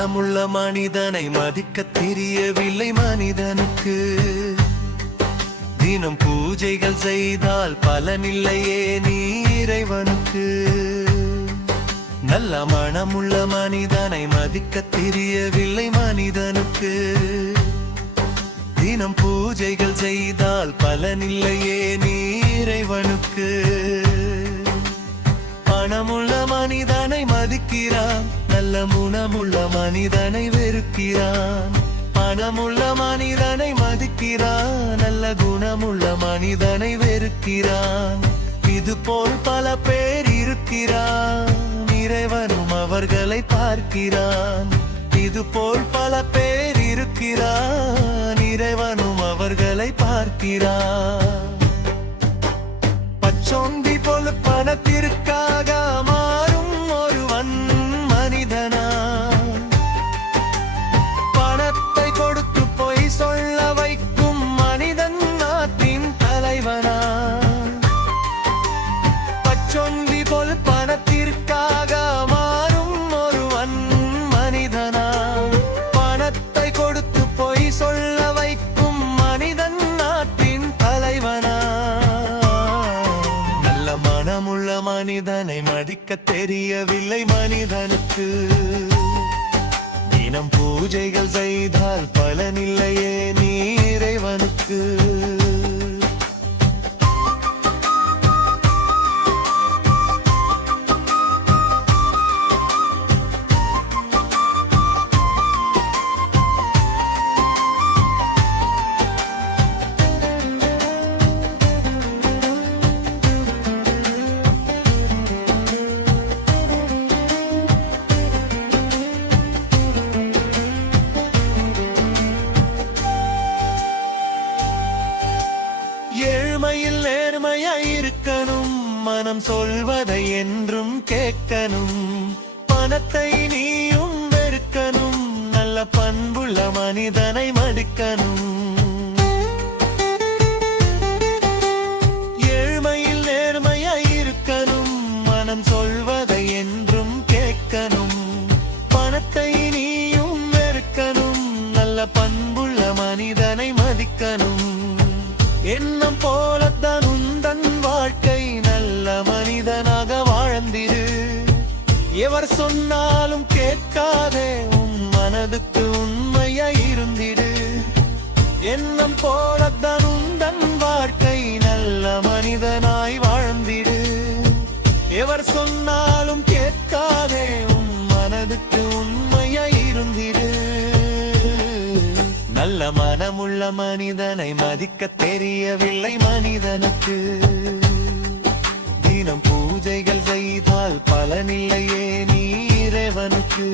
மனமுள்ள மனிதனை மதிக்க தெரியவில்லை மனிதனுக்கு. தினம் பூஜைகள் செய்தால் பலனில்லையே நீ இறைவனுக்கு. நல்ல மனமுள்ள மனிதனை மதிக்க தெரியவில்லை மனிதனுக்கு. தினம் பூஜைகள் செய்தால் பலனில்லையே நீ இறைவனுக்கு. பணமுள்ள மனிதனை மதிக்கிறான், நல்ல குணமுள்ள மனிதனை வெறுக்கிறான். பணமுள்ள மனிதனை மதிக்கிறான், நல்ல குணமுள்ள மனிதனை வெறுக்கிறான். இது போல் பல பேர் இருக்கிறான், இறைவனும் அவர்களை பார்க்கிறான். இது போல் பல பேர் இருக்கிறான், இறைவனும் அவர்களை பார்க்கிறான். பச்சோந்தி போல் பணத்திற்காக மாறும் ஒருவன் மனிதனா? பணத்தை கொடுத்து பொய் சொல்ல வைக்கும் மனிதன் நாட்டின் தலைவனா? பச்சோந்தி போல் பணத்திற்காக மாறும் ஒருவன் மனிதனா? பணத்தை கொடுத்து பொய் சொல்ல வைக்கும் மனிதன் நாட்டின் தலைவனா? மனமுள்ள மனிதனை மதிக்க தெரியவில்லை மனிதனுக்கு. தினம் பூஜைகள் செய்தால் பலனில்லையே நீ இறைவனுக்கு. ஏழ்மையில் நேர்மையாய் இருக்கணும், மனம் சொல்வதை என்றும் கேட்கணும். பணத்தை நீயும் வெறுக்கணும், நல்ல பண்புள்ள மனிதனை மதிக்கணும். ஏழ்மையில் நேர்மையாய் இருக்கணும், மனம் சொல்வதை என்றும் கேட்கணும். பணத்தை நீயும் வெறுக்கணும், நல்ல பண்புள்ள மனிதனை மதிக்கணும். எண்ணம் போலத்தான் உந்தன் வாழ்க்கை, நல்ல மனிதனாக வாழ்ந்திரு. எவர் சொன்னாலும் கேட்காதே, உன் மனதுக்கு உண்மையாய் இருந்திடு. எண்ணம் போலத்தான் உந்தன் வாழ்க்கை, நல்ல மனிதனாய் வாழ்ந்திடு. எவர் சொன்னாலும் கேட்காதே, உன் மனதுக்கு உண்மையாய் இருந்திடு. நல்ல மனமுள்ள மனிதனை மதிக்க தெரியவில்லை மனிதனுக்கு. தினம் பூஜைகள் செய்தால் பலனில்லையே நீ இறைவனுக்கு.